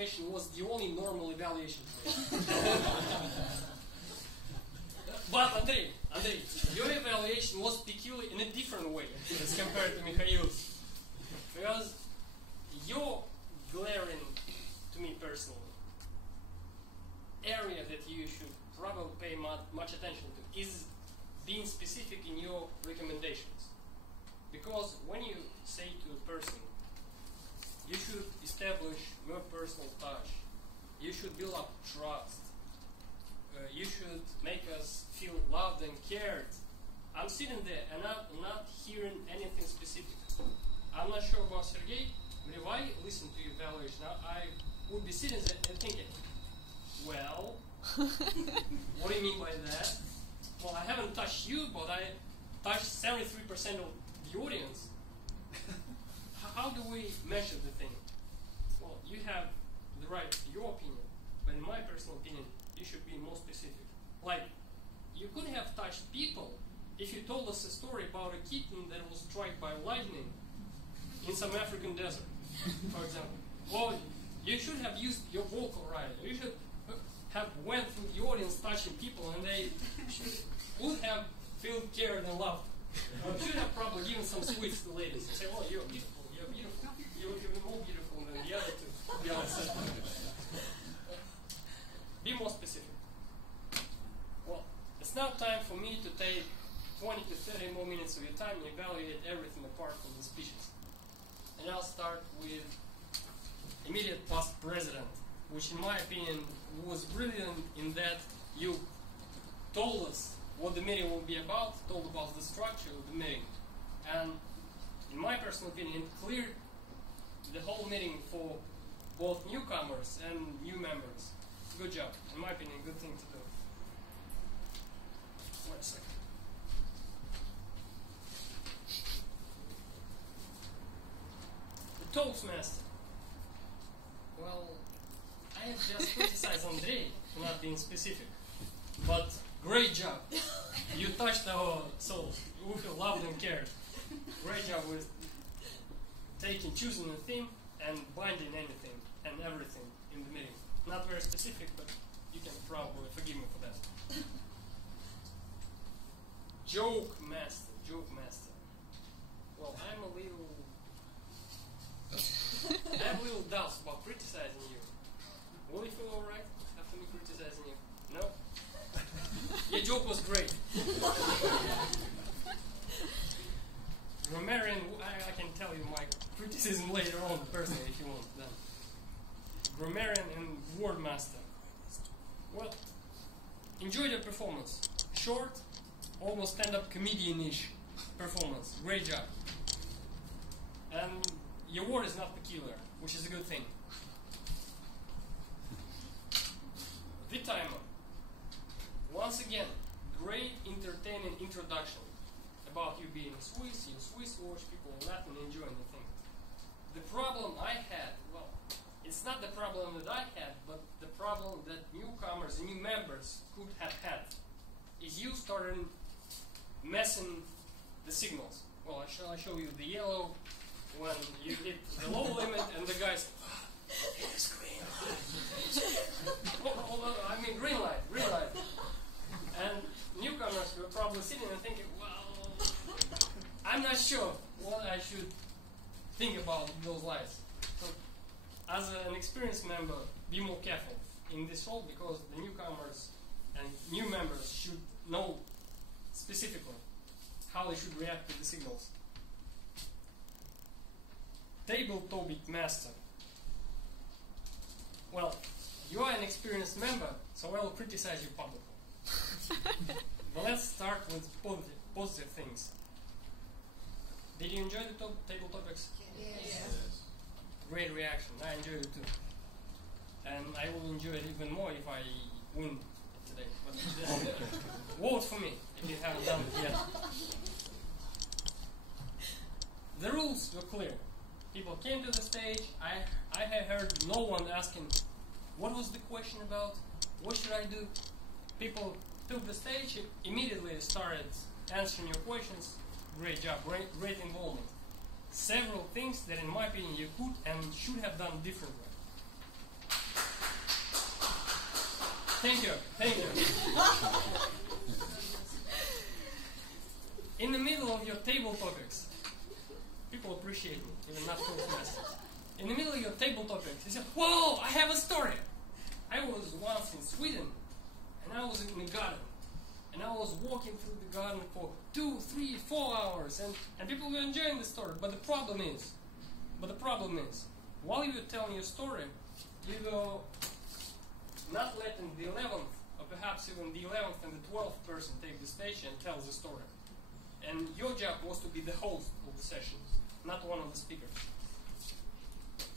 evaluation was the only normal evaluation. But Andrei, your evaluation was peculiar in a different way as compared to Mikhail's. Because your glaring, to me personally, area that you should probably pay much attention to is being specific in your recommendations. Because when you say to a person, you should establish more personal touch, you should build up trust, you should make us feel loved and cared. I'm sitting there and I'm not hearing anything specific. I'm not sure about Sergey, but if I listen to your evaluation, I would be sitting there and thinking, well, what do you mean by that? Well, I haven't touched you, but I touched 73% of the audience. How do we measure the thing? Well, you have the right to your opinion, but in my personal opinion, you should be more specific. Like, you could have touched people if you told us a story about a kitten that was struck by lightning in some African desert, for example. Well, you should have used your vocal right. You should have went through the audience touching people, and they would have felt cared and loved. Should have probably given some sweets to the ladies and say, "Oh, you're beautiful. You're beautiful. You're even more beautiful than the other two." To be honest. Be more specific. Well, it's now time for me to take 20 to 30 more minutes of your time and evaluate everything apart from the speeches. And I'll start with immediate past president, which in my opinion was brilliant in that you told us what the meeting will be about, told about the structure of the meeting, and in my personal opinion, it cleared the whole meeting for both newcomers and new members. Good job. In my opinion, good thing to do. Wait a second. The Toastmaster. Well, I have just criticized Andrei for not being specific, but great job. You touched our souls. We feel loved and cared. Great job with choosing a theme and binding anything and everything in the meeting. Not very specific, but you can probably forgive me for that. Joke master. Well, I have a little doubts about criticizing you. Will you feel alright after me criticizing you? No? Your joke was great. Grammarian, I can tell you my criticism later on personally if you want then. Grammarian and word master. Well, enjoyed your performance. Short, almost stand-up comedian-ish performance. Great job. And your word is not peculiar, which is a good thing. The timer. Once again, great entertaining introduction about you being Swiss, you Swiss watch, people laughing and enjoying the thing. The problem I had, well, it's not the problem that I had, but the problem that newcomers and new members could have had, is you started messing the signals. Well, I show you the yellow when you hit the low limit and the guys, it's green light. I mean green light. And newcomers were probably sitting and thinking, well, I'm not sure what I should think about those lights. So, as an experienced member, be more careful in this role because the newcomers and new members should know specifically how they should react to the signals. Table topic master. Well, you are an experienced member, so I will criticize you publicly. But let's start with positive things. Did you enjoy the table topics? Yes. Great reaction. I enjoyed it too. And I will enjoy it even more if I win today. But vote for me if you haven't done it yet. The rules were clear. People came to the stage. I had heard no one asking, what was the question about? What should I do? People took the stage, immediately started answering your questions. Great job, great involvement. Several things that in my opinion you could and should have done differently. Thank you. Thank you. In the middle of your table topics, people appreciate me, even not Toastmasters. In the middle of your table topics, you say, "Whoa, I have a story. I was once in Sweden, and I was in the garden, and I was walking through the garden for 2, 3, 4 hours, and people were enjoying the story. But the problem is, while you're telling your story, you go not letting the 11th, or perhaps even the 11th and the 12th person take the stage and tell the story. And your job was to be the host of the session, not one of the speakers.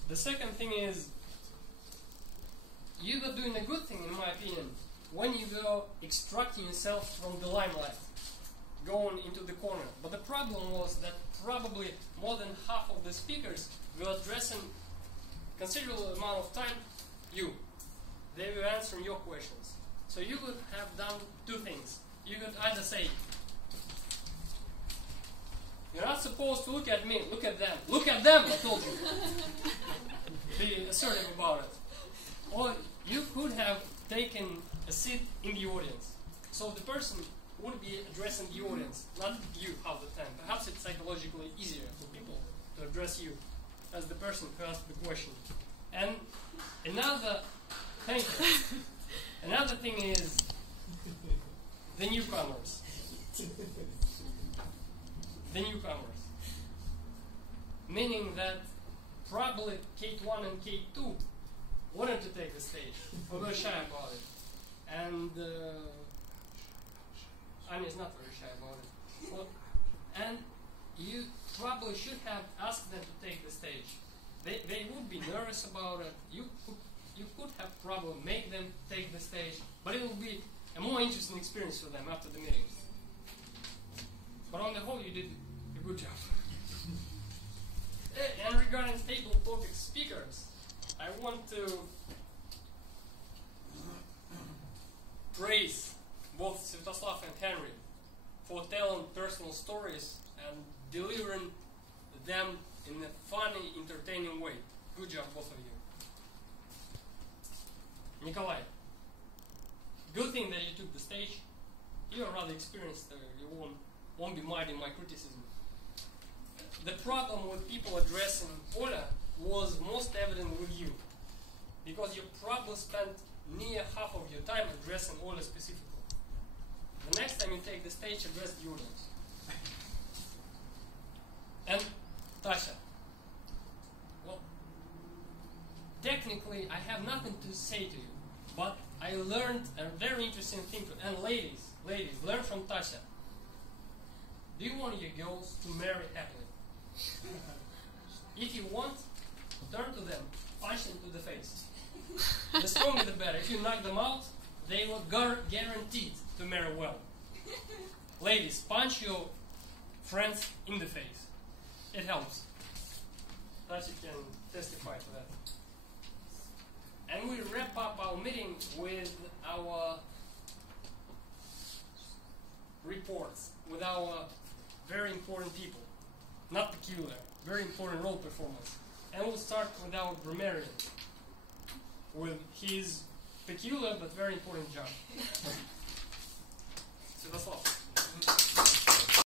The second thing is, you were doing a good thing, in my opinion, when you go extracting yourself from the limelight, going into the corner. But the problem was that probably more than half of the speakers were addressing considerable amount of time you. They were answering your questions. So you could have done two things. You could either say, "You're not supposed to look at me, look at them. Look at them, I told you." Be assertive about it. Or you could have taken a seat in the audience. So the person would be addressing the audience, not you half the time. Perhaps it's psychologically easier for people to address you as the person who asked the question. And another thing is the newcomers. The newcomers. Meaning that probably Kate 1 and Kate 2 wanted to take the stage, but were shy about it. And Anya's not very shy about it. Well, and you probably should have asked them to take the stage. They would be nervous about it. You could have probably made them take the stage, but it will be a more interesting experience for them after the meeting. But on the whole, you did a good job. And regarding table topic speakers, I want to praise both Svetoslav and Henry for telling personal stories and delivering them in a funny, entertaining way. Good job, both of you. Nikolai, good thing that you took the stage. You are rather experienced, you won't be minding my criticism. The problem with people addressing Ola was most evident with you, because you probably spent near half of your time addressing Ola specifically. The next time you take the stage, address the audience. And Toucha. Well, technically, I have nothing to say to you, but I learned a very interesting thing. And ladies, learn from Toucha. Do you want your girls to marry happily? If you want, turn to them, punch them to the face. The stronger the better. If you knock them out, they will guaranteed to marry well. Ladies, punch your friends in the face. It helps. Toucha can testify to that. And we wrap up our meeting with our reports, with our very important people. Not peculiar, very important role performance. And we'll start with our grammarian, with his peculiar but very important job. Svetoslav.